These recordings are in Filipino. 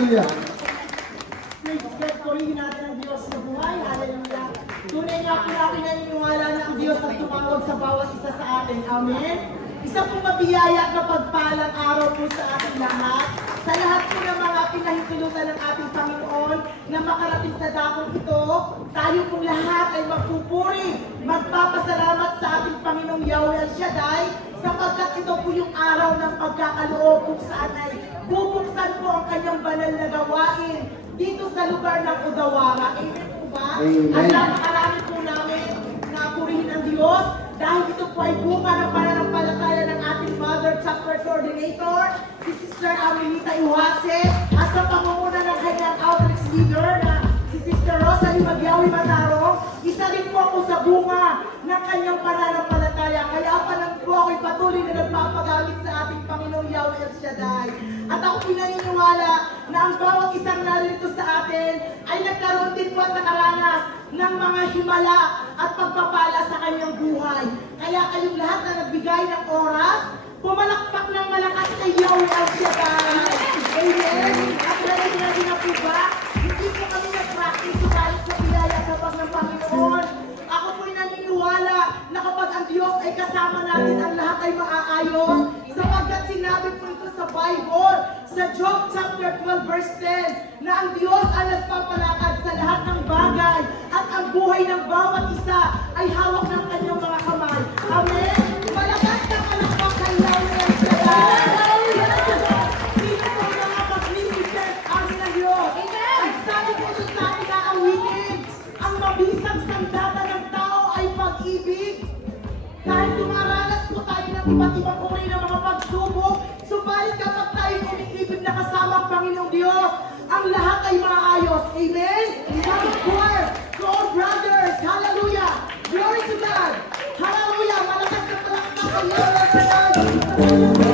Hallelujah. Purihin natin ang Diyos na buhay. Hallelujah. Tunay nga po natin ang iniwala na ang Diyos ang tumawag sa bawat isa sa atin. Amen. Isa pong mabiyaya at mapagpalang araw po sa ating lahat. Sa lahat po ng mga pinahintulutan ng ating Panginoon na makarating sa dakong ito, tayo pong lahat ay magpupuri, magpapasalamat sa ating Panginoong Yahweh El Shaddai, sapagkat ito po yung araw ng pagkakaloob kung saan ay bubuksan po ang kanyang banal na gawain dito sa lugar ng Udawara. Amen po ba? At napakarami po namin na purihin ang Diyos dahil ito po ay bunga ng pananampalataya ng ating Mother Chapter Coordinator, si Sister Amelita Iwase, at sa pangunguna ng kanyang outreach leader na si Sister Rosalie Magyawi Mataro. Isa rin po ako sa bunga ng kanyang pananampalataya. Kaya pa lang po ako'y patuloy na nagpapagamit sa ating Panginoong Yahweh El Shaddai. At ako pinaniniwala na ang bawat isang narito sa atin ay nagkaroon din po at nakaranas ng mga himala at pagpapala sa kanyang buhay. Kaya kayong lahat na nagbigay ng oras, pumalakpak ng malakas kay Yahweh El Shaddai. Amen. At nalagyan na po ba? Hindi po kami nag-practice sukalit sa biyaya kapag ng Panginoon. Ako po'y naniniwala na kapag ang Diyos ay kasama natin, ang lahat ay maaayos. Sapagkat sinabi po ito sa Bible, sa Job chapter 12 verse 10, na ang Diyos ang nagpapalakad sa lahat ng bagay at ang buhay ng bawat isa ay hawak ng kanyang mga kamay. Amen? Malakas na palakpak kay Yahweh El Shaddai. Sino po mga magnificent amin ng Diyos? At sabi po ito sa ating aawitin, ang mabisang sandata ng tao ay pag-ibig. Kahit dumaranas po tayo ng iba't ibang uri ng mga pagsubok, subalit kapag tayo umiibig na kasama ang Panginoong Diyos, ang lahat ay maayos. Amen? Come choir, to all brothers, hallelujah! Glory to God! Hallelujah! Malakas na palakpak ang Yahweh sa God!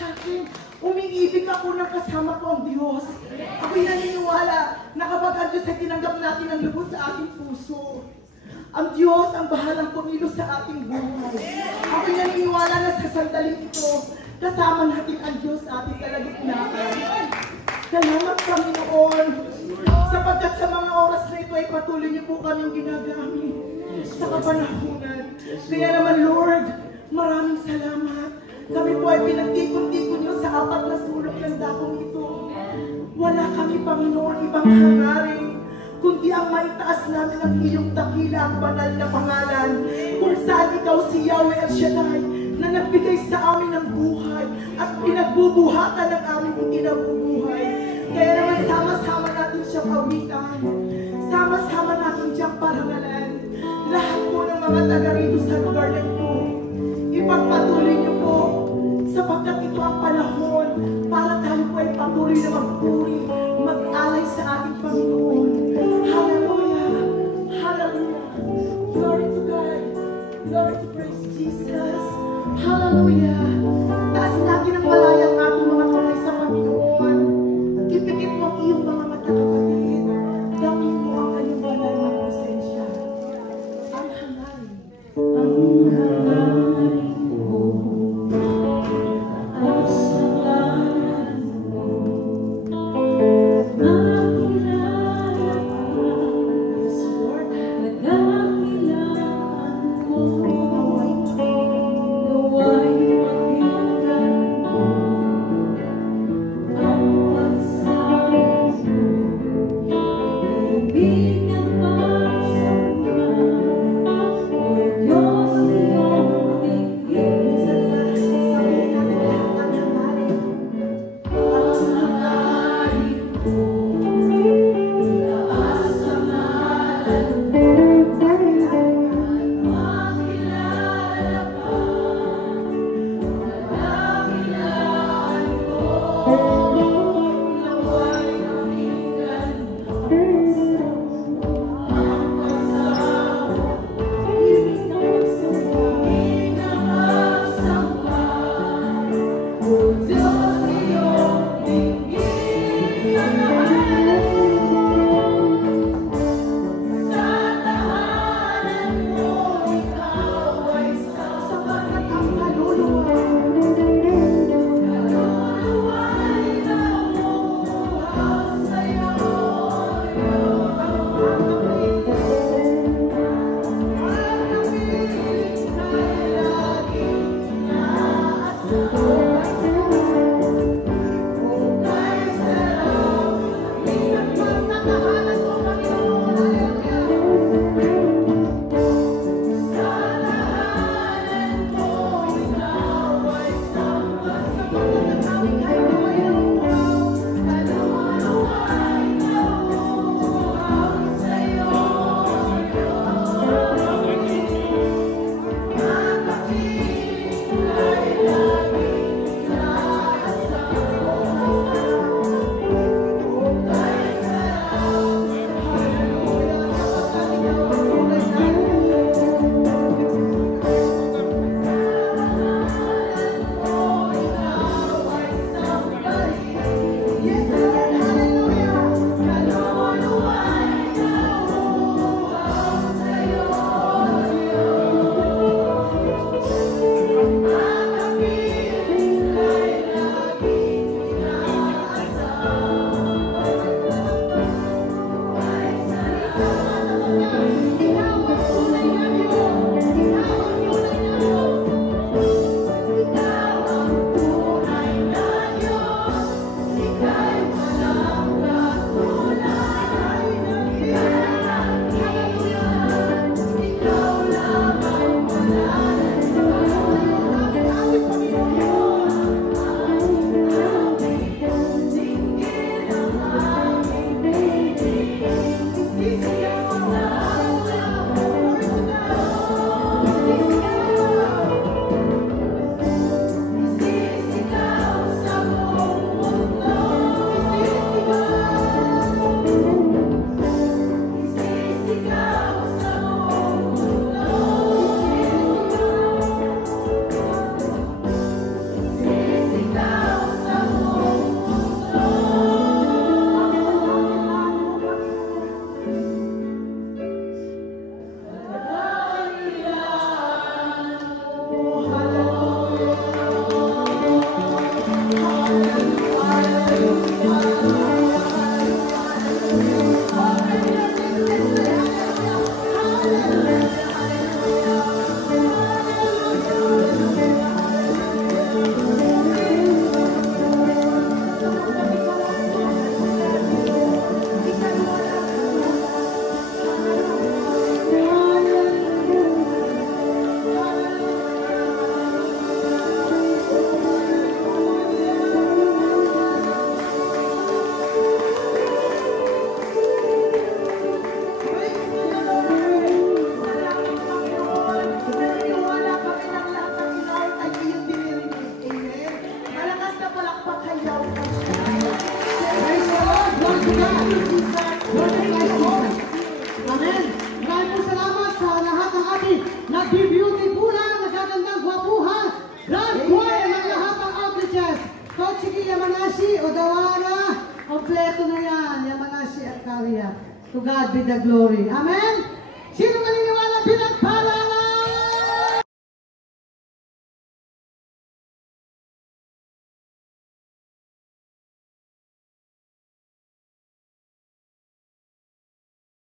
sa akin. Umiibig ako ng kasama ko ang Diyos. Ako'y naniniwala na kapag ang Diyos ay tinanggap natin ang lubos sa ating puso, ang Diyos ang bahalang kumilos sa ating buhay. Ako'y naniniwala na sa sandaling ito, kasama natin ang Diyos sa ating kalagitnaan. Salamat, Panginoon, sapagkat sa mga oras na ito ay patuloy niyo po kaming ginagamit sa kapanahunan. Kaya naman, Lord, maraming salamat. Kami po ay pinagtikon-tikon niyo sa apat na sulok ng dakong ito. Wala kami, Panginoon, ibang hangarin, kundi ang maitaas namin ang iyong dakila ang banal na pangalan, kung saan ikaw si Yahweh El Shaddai, na nagbigay sa amin ng buhay at pinagbubuhatan ng aming ikinabubuhay. Kaya naman sama-sama natin siyang awitan, sama-sama natin siyang parangalan. Lahat po ng mga taga rito sa lugar na ito, ipagpatuloy niyo po, sapagkat ito ang panahon para tayo po ay patuloy na magpuri, mag-alay sa ating Panginoon. Hallelujah! Hallelujah! Glory to God! Glory to praise Jesus! Hallelujah! Taas natin ang malaya ang ating mga kamay sa Panginoon. Kipikit mo ang iyong mga mata, kapatid. Damhin mo ang kanyang banal na presensya. Ang hangarin. Ang hangarin mo. Ang sangalan mo. Yamanashi, Odawara, kompleto na yan, Yamanashi at Karya. To God be the glory. Amen?